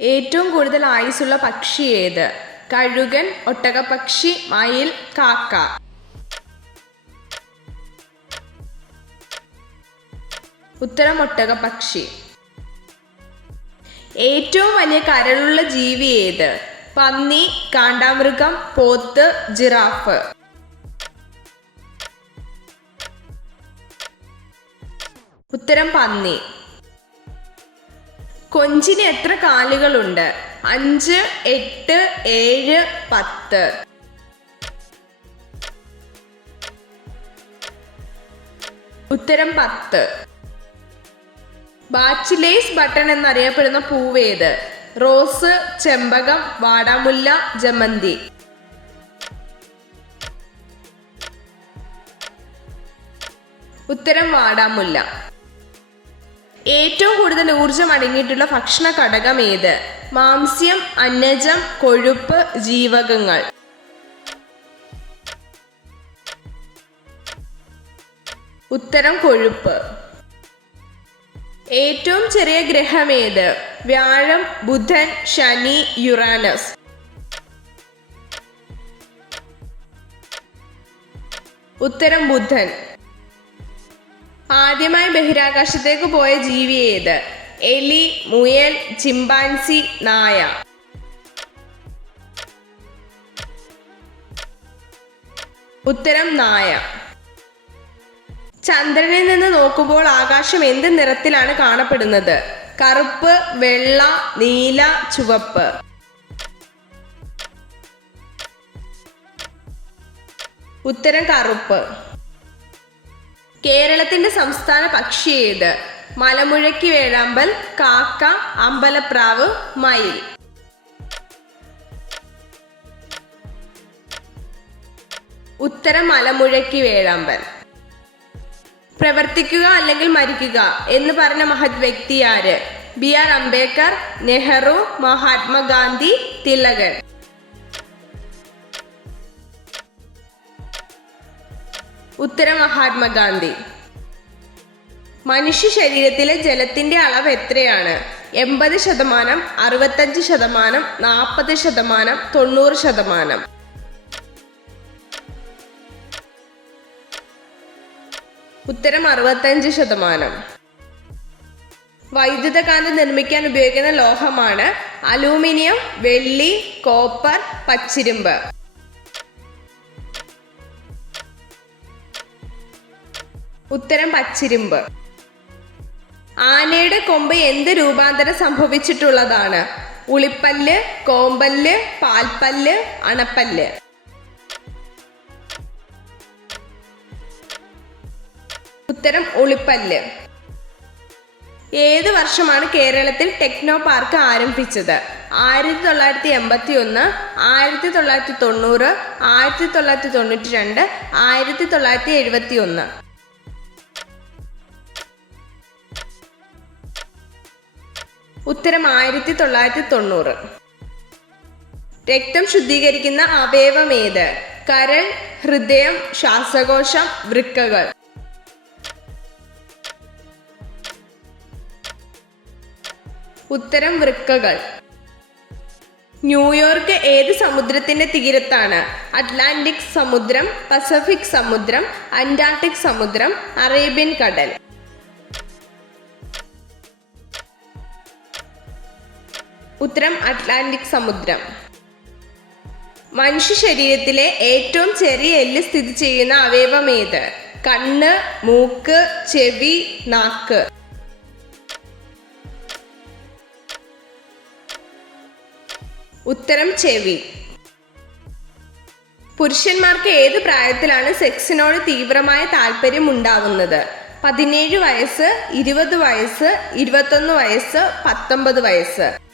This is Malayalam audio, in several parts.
ഏറ്റവും കൂടുതൽ ആയുസ്സുള്ള പക്ഷി ഏത്? കഴുകൻ, ഒട്ടകപ്പക്ഷി, മയിൽ, കാക്ക. ഉത്തരം ഒട്ടകപ്പക്ഷി. ഏറ്റവും വലിയ കരളുള്ള ജീവി ഏത്? പന്നി, കാണ്ടാമൃഗം, പോത്ത്, ജിറാഫ്. ഉത്തരം പന്നി. കൊഞ്ചിന് എത്ര കാലുകളുണ്ട്? 5, 8, 7, 10. ഉത്തരം 10. ബാച്ചിലേസ് ബട്ടൺ എന്നറിയപ്പെടുന്ന പൂവേത്? റോസ്, ചെമ്പകം, വാടാമുല്ല, ജമന്തി. ഉത്തരം വാടാമുല്ല. ഏറ്റവും കൂടുതൽ ഊർജം അടങ്ങിയിട്ടുള്ള ഭക്ഷണ ഘടകം ഏത്? മാംസ്യം, അന്നജം, കൊഴുപ്പ്, ജീവകങ്ങൾ. ഉത്തരം കൊഴുപ്പ്. ഏറ്റവും ചെറിയ ഗ്രഹം ഏത്? വ്യാഴം, ബുധൻ, ശനി, യുറാനസ്. ഉത്തരം ബുധൻ. ആദ്യമായി ബഹിരാകാശത്തേക്ക് പോയ ജീവി ഏത്? എലി, മുയൽ, ചിമ്പാൻസി, നായ. ഉത്തരം നായ. ചന്ദ്രനിൽ നിന്ന് നോക്കുമ്പോൾ ആകാശം എന്ത് നിറത്തിലാണ് കാണപ്പെടുന്നത്? കറുപ്പ്, വെള്ള, നീല, ചുവപ്പ്. ഉത്തരം കറുപ്പ്. കേരളത്തിന്റെ സംസ്ഥാന പക്ഷി ഏത്? മലമുഴക്കി വേഴാമ്പൽ, കാക്ക, അമ്പലപ്രാവ്, മയിൽ. ഉത്തരം മലമുഴക്കി വേഴാമ്പൽ. പ്രവർത്തിക്കുക അല്ലെങ്കിൽ മരിക്കുക എന്ന് പറഞ്ഞ മഹത് വ്യക്തി ആര്? ബി.ആർ. അംബേദ്കർ, നെഹ്റു, മഹാത്മാഗാന്ധി, തിലകൻ. ഉത്തരം മഹാത്മാഗാന്ധി. മനുഷ്യ ശരീരത്തിലെ ജലത്തിന്റെ അളവ് എത്രയാണ്? 80%, 65%, 40%, 90%. ഉത്തരം 65%. വൈദ്യുതകാന്തം നിർമ്മിക്കാൻ ഉപയോഗിക്കുന്ന ലോഹമാണ് അലൂമിനിയം, വെള്ളി, കോപ്പർ, പച്ചിരുമ്പ്. ഉത്തരം പച്ചിരുമ്പ്. ആനയുടെ കൊമ്പ് എന്ത് രൂപാന്തരം സംഭവിച്ചിട്ടുള്ളതാണ്? ഉളിപ്പല്ല്, കോമ്പല്ല്, പാൽപ്പല്ല്, അണപ്പല്ല്. ഉത്തരം ഉളിപ്പല്ല്. ഏത് വർഷമാണ് കേരളത്തിൽ ടെക്നോ പാർക്ക് ആരംഭിച്ചത്? 1981, 1990, 1992, 1971. ഉത്തരം 1990. രക്തം ശുദ്ധീകരിക്കുന്ന അവയവം ഏത്? കരൾ, ഹൃദയം, ശ്വാസകോശം, വൃക്കകൾ. ഉത്തരം വൃക്കകൾ. ന്യൂയോർക്ക് ഏത് സമുദ്രത്തിന്റെ തീരത്താണ്? അറ്റ്ലാന്റിക് സമുദ്രം, പസഫിക് സമുദ്രം, അന്റാർട്ടിക് സമുദ്രം, അറേബ്യൻ കടൽ. ഉത്തരം അറ്റ്ലാന്റിക് സമുദ്രം. മനുഷ്യ ശരീരത്തിലെ ഏറ്റവും ചെറിയ എല്ല് സ്ഥിതി ചെയ്യുന്ന അവയവം ഏത്? കണ്ണ്, മൂക്ക്, ചെവി, നാക്ക്. ഉത്തരം ചെവി. പുരുഷന്മാർക്ക് ഏത് പ്രായത്തിലാണ് സെക്സിനോട് തീവ്രമായ താല്പര്യം ഉണ്ടാവുന്നത്? 17 വയസ്സ്, 20 വയസ്സ്, 21 വയസ്സ്, 19 വയസ്സ്.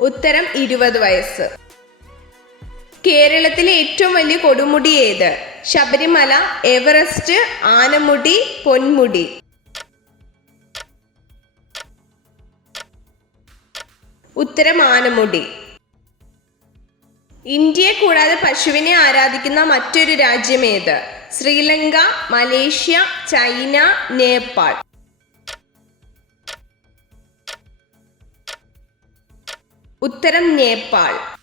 ഉത്തരം 20 വയസ്സ്. കേരളത്തിലെ ഏറ്റവും വലിയ കൊടുമുടി ഏത്? ശബരിമല, എവറസ്റ്റ്, ആനമുടി, പൊന്മുടി. ഉത്തരം ആനമുടി. ഇന്ത്യയെ കൂടാതെ പശുവിനെ ആരാധിക്കുന്ന മറ്റൊരു രാജ്യം ഏത്? Sri Lanka, Malaysia, China, Nepal. ഉത്തരം നേപ്പാൾ.